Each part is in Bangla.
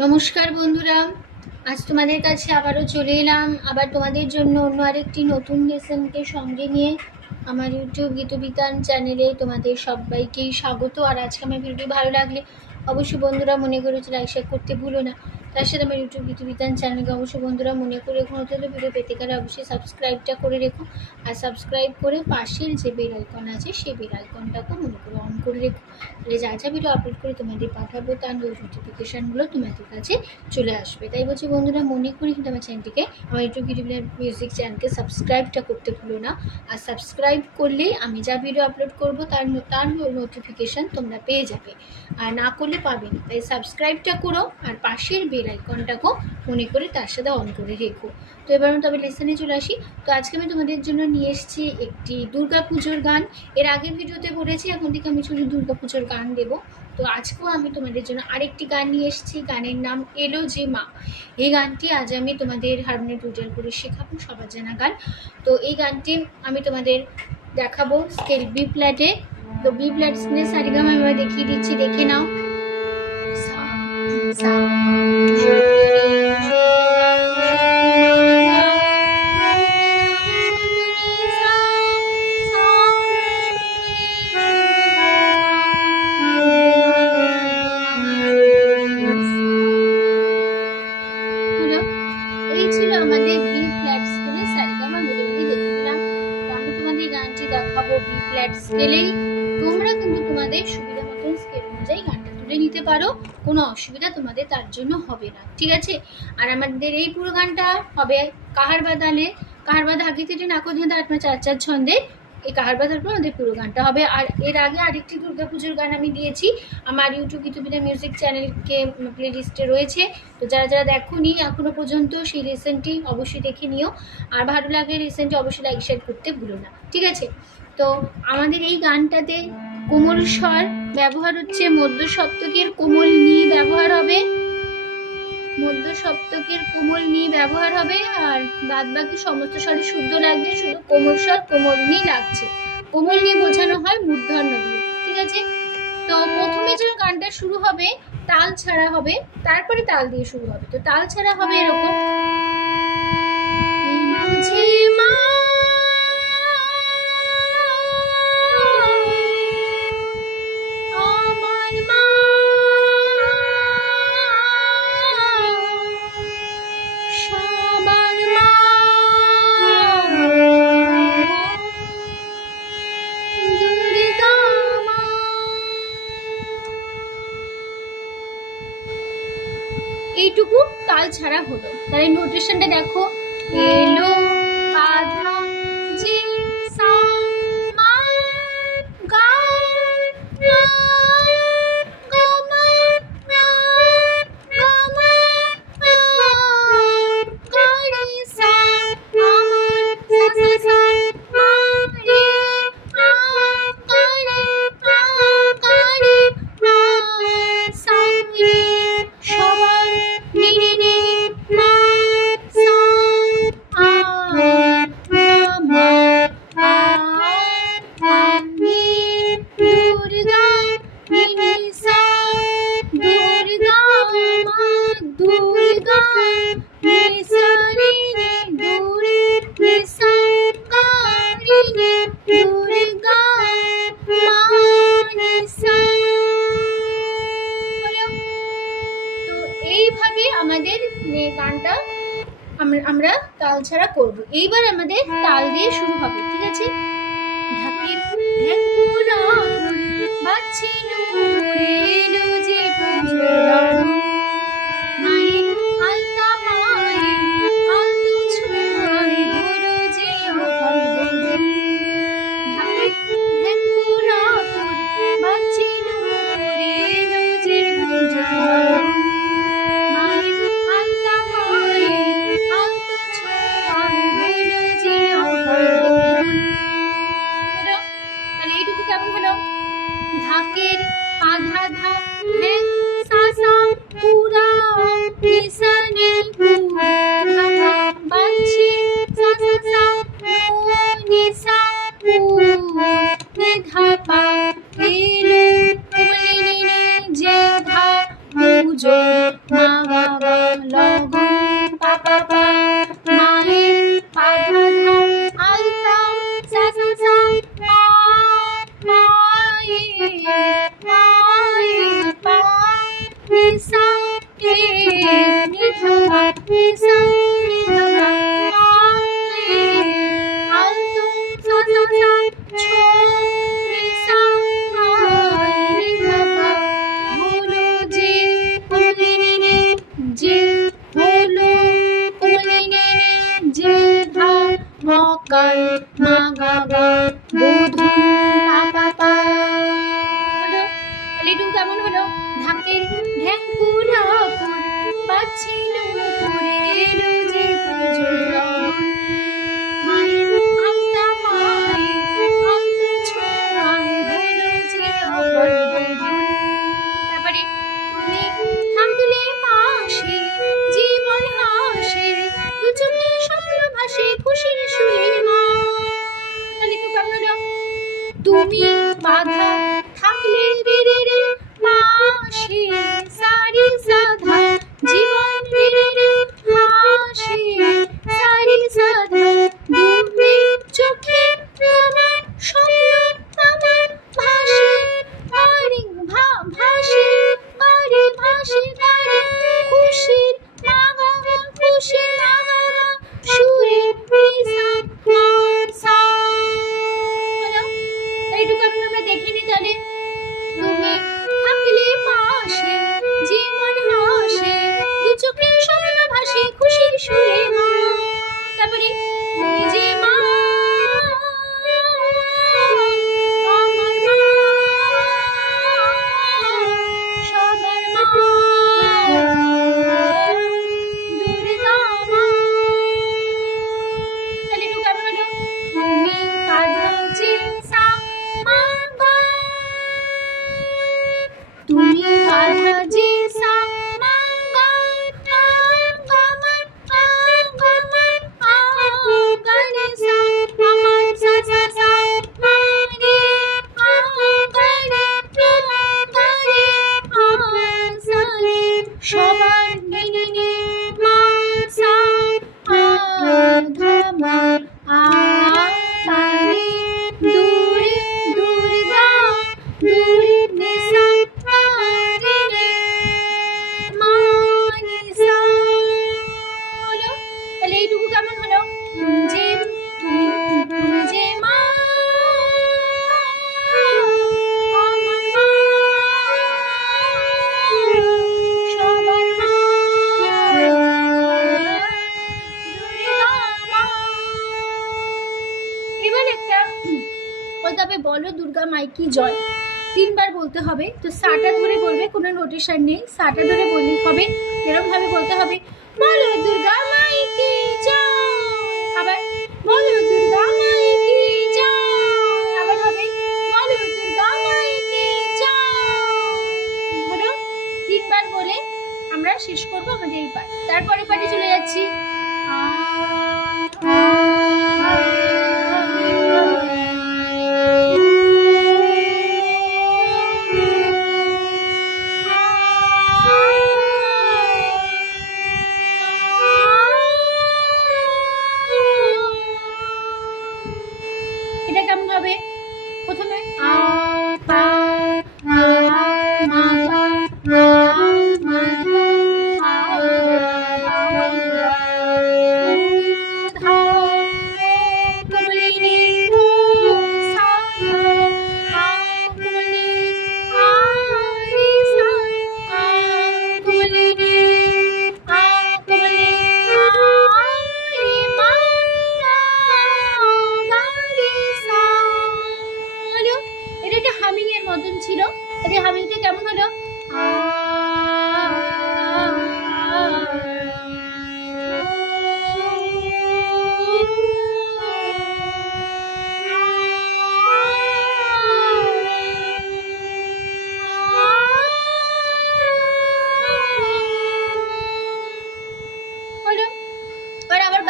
নমস্কার বন্ধুরা, আজ তোমাদের কাছে আবারও চলে এলাম। আবার তোমাদের জন্য অন্য আরেকটি নতুন লেসনকে সঙ্গে নিয়ে আমার ইউটিউব গীতবিতান চ্যানেলে তোমাদের সবাইকেই স্বাগত। আর আজকে আমার ভিডিও ভালো লাগলে অবশ্যই বন্ধুরা মনে করো লাইক শেয়ার করতে ভুলো না। তার সাথে আমার ইউটিউব গীতবিতান চ্যানেলকে অবশ্যই বন্ধুরা মনে করে রেখো। নতুন ভিডিও পেতে গেলে অবশ্যই সাবস্ক্রাইবটা করে রেখো। আর সাবস্ক্রাইব করে পাশের যে বেল আইকন আছে, সেই বেল আইকনটাকে মনে করে অন করে রেখো। তাহলে যা যা ভিডিও আপলোড করে তোমাদের পাঠাবো, তার নোটিফিকেশানগুলো তোমাদের কাছে চলে আসবে। তাই বলছি বন্ধুরা, মনে করি কিন্তু আমার চ্যানেলটিকে আমার ইউটিউব ভিডিও মিউজিক চ্যানেলকে সাবস্ক্রাইবটা করতে ভুলো না। আর সাবস্ক্রাইব করলেই আমি যা ভিডিও আপলোড করব, তার তার নোটিফিকেশান তোমরা পেয়ে যাবে। আর না করলে পাবে না। তাই সাবস্ক্রাইবটা করো, আর পাশের বেল আইকনটাকেও মনে করে তার সাথে অন করে রেখো। তো এবার আমি তবে লেসনে চলে আসি। তো আজকে আমি তোমাদের জন্য নিয়ে এসেছি একটি পুজোর গান। এর আগের ভিডিওতে বলেছি, এখন থেকে আমি শুধু পুজোর গান দেবো। তো আজকেও আমি তোমাদের জন্য আরেকটি গান নিয়ে এসেছি। গানের নাম এলো যে মা। এই গানটি আজ আমি তোমাদের হারমোনিয়াম টুজাল করে শেখাবো, সবার জানা গান। তো এই গানটি আমি তোমাদের দেখাবো। স্কেল বি ফ্ল্যাটে তো বি ফ্ল্যাট স্কেলে সারিগাম আমি দেখিয়ে দিচ্ছি। দেখে নাও। এই ছিল আমাদের বি ফ্ল্যাট স্কেলে তোমাদের গানটি দেখাবো বি ফ্ল্যাট স্কেলেই তোমরা কিন্তু তোমাদের সুবিধা মতন স্কেল অনুযায়ী নিতে পারো, কোনো অসুবিধা তোমাদের তার জন্য হবে না, ঠিক আছে? আর আমাদের এই পুরো গানটা হবে কাহার বাদালে, কাহার বাদা আগে থেকে নাকো ধাঁধা আপনার চার চার ছন্দে এই কাহার বাদার পর আমাদের পুরো গানটা হবে। আর এর আগে আরেকটি দুর্গাপুজোর গান আমি দিয়েছি, আমার ইউটিউব ইউটিউবিটা মিউজিক চ্যানেলকে প্লে লিস্টে রয়েছে। তো যারা যারা দেখোনি এখনও পর্যন্ত সেই রিসেন্টটি অবশ্যই দেখে নিও। আর ভালো লাগে রিসেন্টটি অবশ্যই লাইক শেয়ার করতে ভুলো না, ঠিক আছে? তো আমাদের এই গানটাতে কোমল স্বর ব্যবহার হচ্ছে মধ্য সপ্তকের কোমল নি ব্যবহার হবে মধ্য সপ্তকের কোমল নি ব্যবহার হবে, আর বাদ বাকি সমস্ত স্বরে শুদ্ধ লাগছে, শুধু কোমল স্বর, কোমল নি লাগছে। কোমল নিয়ে বোঝানো হয় মূর্ধন্য দিয়ে, ঠিক আছে? তো প্রথমে যে গানটা শুরু হবে, তাল ছাড়া হবে, তারপরে তাল দিয়ে শুরু হবে। তো তাল ছাড়া হবে এরকম। মা 在哭。Beep. তবে বলো, দুর্গা মাইকি জয়? তিনবার বলতে হবে, তো সাটা ধরে বলবে, কোনো নোটেশন নেই। সাটা ধরে বললেই হবে এরকমভাবে বলতে হবে, বলো, দুর্গা মাইকি জয়? আবার, বলো, দুর্গা মাইকি জয়? আবার হবে, বলো, দুর্গা মাইকি জয়? তিনবার বলে আমরা শেষ করব আমাদের এই পাঠ তারপরে পাঠে চলে যাচ্ছি। আ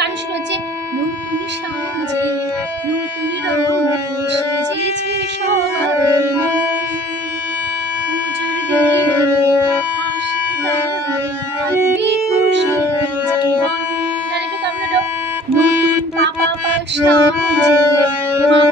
গান শুরু হচ্ছে নতুন সাজে নতুন রঙে নতুন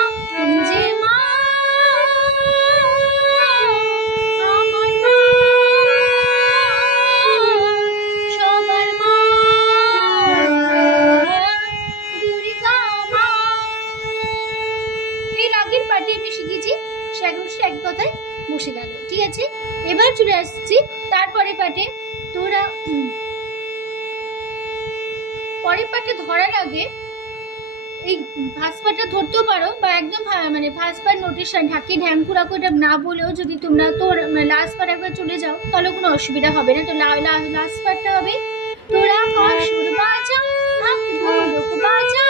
লোকেশন ঢাকি ঢ্যাংকুরা করে না বলেও যদি তোমরা তোর মানে লাস্ট পার একবার চলে যাও, তাহলে কোনো অসুবিধা হবে না। তো লাস্ট পারটা হবে, তোরা কসুর বাজা ঢাক ঢোলক বাজা।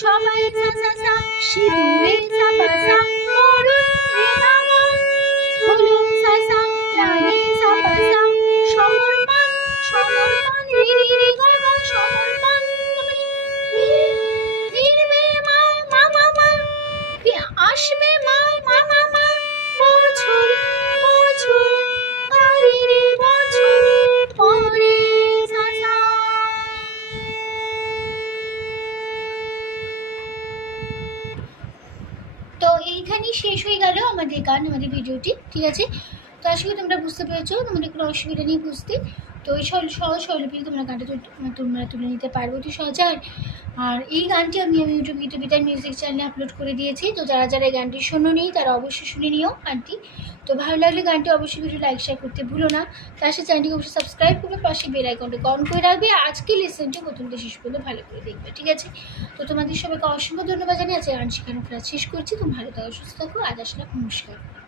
সবাই সা সা সা তো এইখানেই শেষ হয়ে গেল আমাদের গান, আমাদের ভিডিওটি, ঠিক আছে? তো আশা করি তোমরা বুঝতে পেরেছ, তোমাদের কোনো অসুবিধা নেই বুঝতে। তো এই সহজ স্বরলিপিতে তোমরা গানটা তো- তোমরা তুলে নিতে পারব অতি সহজে। আর আর এই গানটি আমি আমি ইউটিউব গীতবিতার মিউজিক চ্যানেলে আপলোড করে দিয়েছি। তো যারা যারা এই গানটি শোনো নেই তারা অবশ্যই শুনে নিও গানটি। তো ভালো লাগলে গানটি অবশ্যই ভিডিও লাইক শেয়ার করতে ভুলো না। তার সাথে চ্যানেলটিকে অবশ্যই সাবস্ক্রাইব করবে পাশে বেল আইকনটা অন করে রাখবে। আজকে লেসনটি প্রথম থেকে শেষ পর্যন্ত ভালো করে দেখবে, ঠিক আছে? তো তোমাদের সবাইকে অসংখ্য ধন্যবাদ জানিয়ে আছে গান শেখানো ক্লাস শেষ করছি। তুমি ভালো থাকো, সুস্থ থাকো। আজ আসলে নমস্কার।